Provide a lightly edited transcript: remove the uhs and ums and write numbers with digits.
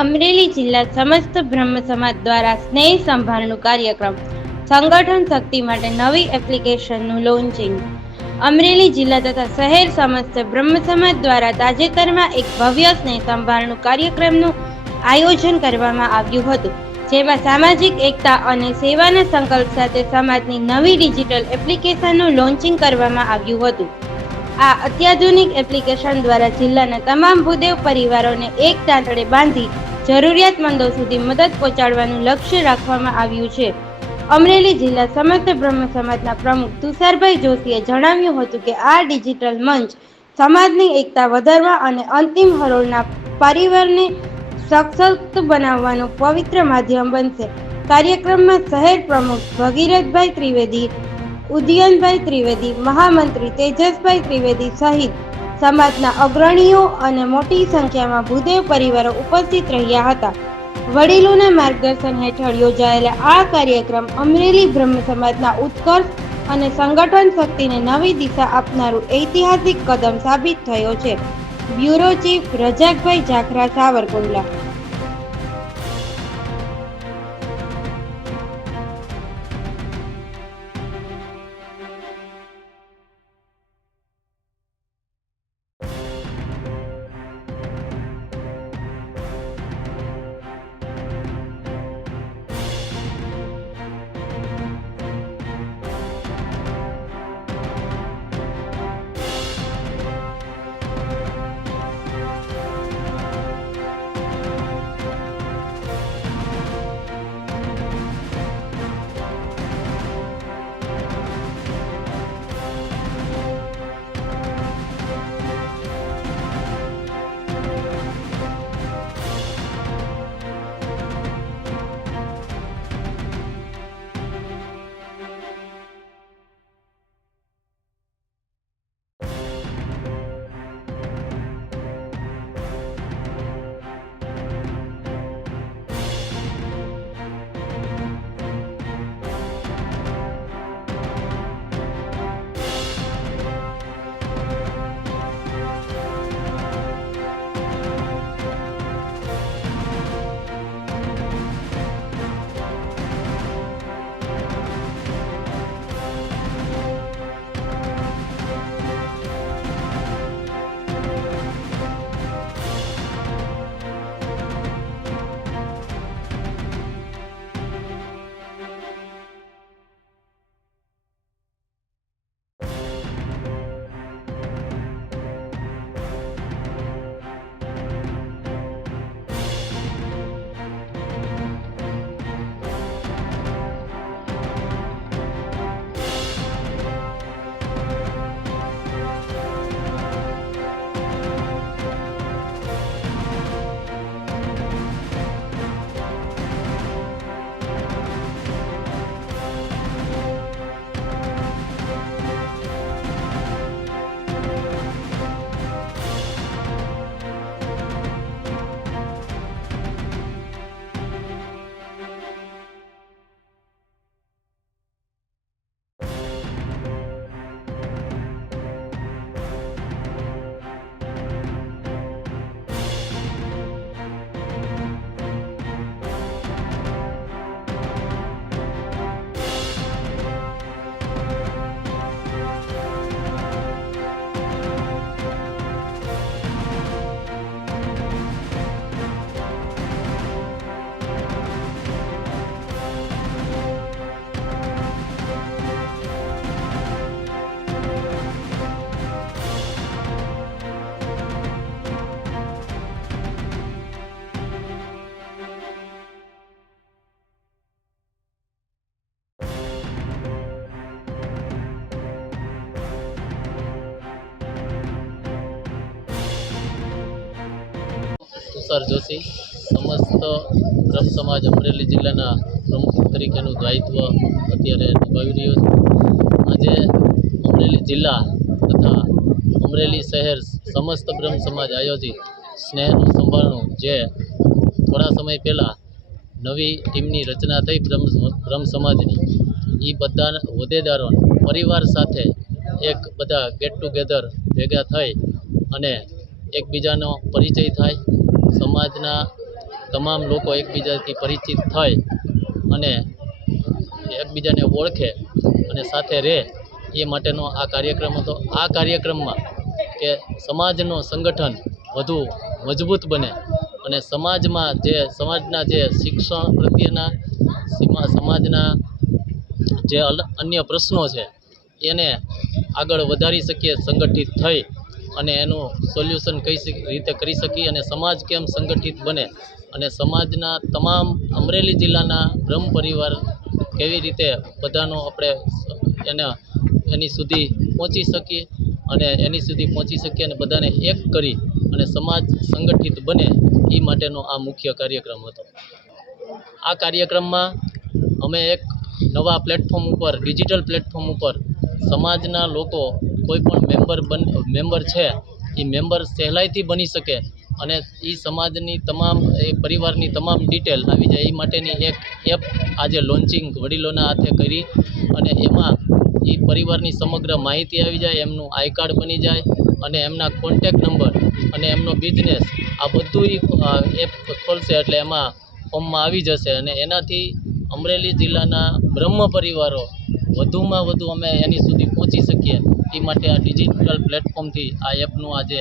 અમરેલી જિલ્લા સમસ્ત બ્રહ્મ સમાજ દ્વારા સ્નેહ સંભાળનું કાર્યક્રમ સંગઠન શક્તિ માટે નવી એપ્લિકેશનનું લોન્ચિંગ. અમરેલી જિલ્લા તથા શહેર સમસ્ત બ્રહ્મ સમાજ દ્વારા તાજેતરમાં એક ભવ્ય સ્નેહ સંભાળનું કાર્યક્રમનું આયોજન કરવામાં આવ્યું હતું, જેમાં સામાજિક એકતા અને સેવાના સંકલ્પ સાથે સમાજની નવી ડિજિટલ એપ્લિકેશનનું લોન્ચિંગ કરવામાં આવ્યું હતું. આ અત્યાધુનિક એપ્લિકેશન દ્વારા જિલ્લાના તમામ ભૂદેવ પરિવારોને એક તાંતડે બાંધી જરૂરિયાતમંદો સુધી મદદ પહોંચાડવાનું લક્ષ્ય રાખવામાં આવ્યું છે. અમરેલી જિલ્લા સમસ્ત બ્રહ્મ સમાજના પ્રમુખ તુષારભાઈ જોશીએ જણાવ્યું હતું કે આ ડિજિટલ મંચ સમાજની એકતા વધારવા અને અંતિમ હરોળના પરિવારને સશક્ત બનાવવાનું પવિત્ર માધ્યમ બનશે. કાર્યક્રમમાં શહેર પ્રમુખ ભગીરથભાઈ ત્રિવેદી, ઉદયનભાઈ ત્રિવેદી, મહામંત્રી તેજસભાઈ ત્રિવેદી સહિત સમાજના અગ્રણીઓ અને મોટી સંખ્યામાં ભૂદેવ પરિવારો ઉપસ્થિત રહ્યા હતા. વડીલોના માર્ગદર્શન હેઠળ યોજાયેલા આ કાર્યક્રમ અમરેલી બ્રહ્મ સમાજના ઉત્કર્ષ અને સંગઠન શક્તિને નવી દિશા આપનારું ઐતિહાસિક કદમ સાબિત થયો છે. બ્યુરો ચીફ રજાકભાઈ જાખરા, સાવરકુંડલા. તુષાર જોશી, સમસ્ત બ્રહ્મ સમાજ અમરેલી જિલ્લાના પ્રમુખ તરીકેનું દાયિત્વ અત્યારે નિભાવી રહ્યો છું. આજે અમરેલી જિલ્લા તથા અમરેલી શહેર સમસ્ત બ્રહ્મ સમાજ આયોજિત સ્નેહનું સંભાળનું, જે થોડા સમય પહેલાં નવી ટીમની રચના થઈ બ્રહ્મ સમાજની, એ બધા હોદ્દેદારો પરિવાર સાથે એક બધા ગેટ ટુગેધર ભેગા થઈ અને એકબીજાનો પરિચય થાય, સમાજના તમામ લોકો એકબીજાથી પરિચિત થઈ અને એકબીજાને ઓળખે અને સાથે રહે એ માટેનો આ કાર્યક્રમ હતો. આ કાર્યક્રમમાં કે સમાજનું સંગઠન વધુ મજબૂત બને અને સમાજના જે શિક્ષણ પ્રત્યેના સમાજના જે અન્ય પ્રશ્નો છે એને આગળ વધારી શકીએ સંગઠિત થઈ અને એનું સોલ્યુશન કઈ રીતે કરી શકીએ અને સમાજ કેમ સંગઠિત બને અને સમાજના તમામ અમરેલી જિલ્લાના બ્રહ્મ પરિવાર કેવી રીતે બધાનો આપણે એની સુધી પહોંચી શકીએ અને બધાને એક કરી અને સમાજ સંગઠિત બને એ માટેનો આ મુખ્ય કાર્યક્રમ હતો. આ કાર્યક્રમમાં અમે એક નવા પ્લેટફોર્મ ઉપર ડિજિટલ પ્લેટફોર્મ ઉપર સમાજના લોકો કોઈ પણ મેમ્બર છે એ મેમ્બર સહેલાઈથી બની શકે અને એ સમાજની પરિવારની તમામ ડિટેલ આવી જાય એ માટેની એક એપ આજે લોન્ચિંગ વડીલોના હાથે કરી અને એમાં એ પરિવારની સમગ્ર માહિતી આવી જાય, એમનું આઈ કાર્ડ બની જાય અને એમના કોન્ટેક્ટ નંબર અને એમનો બિઝનેસ આ બધું એપ ખોલશે એટલે એમાં ફોર્મમાં આવી જશે અને એનાથી અમરેલી જિલ્લાના બ્રહ્મ પરિવારો વધુમાં વધુ અમે એની સુધી પહોંચી શકીએ એ માટે આ ડિજિટલ પ્લેટફોર્મથી આ એપનું આજે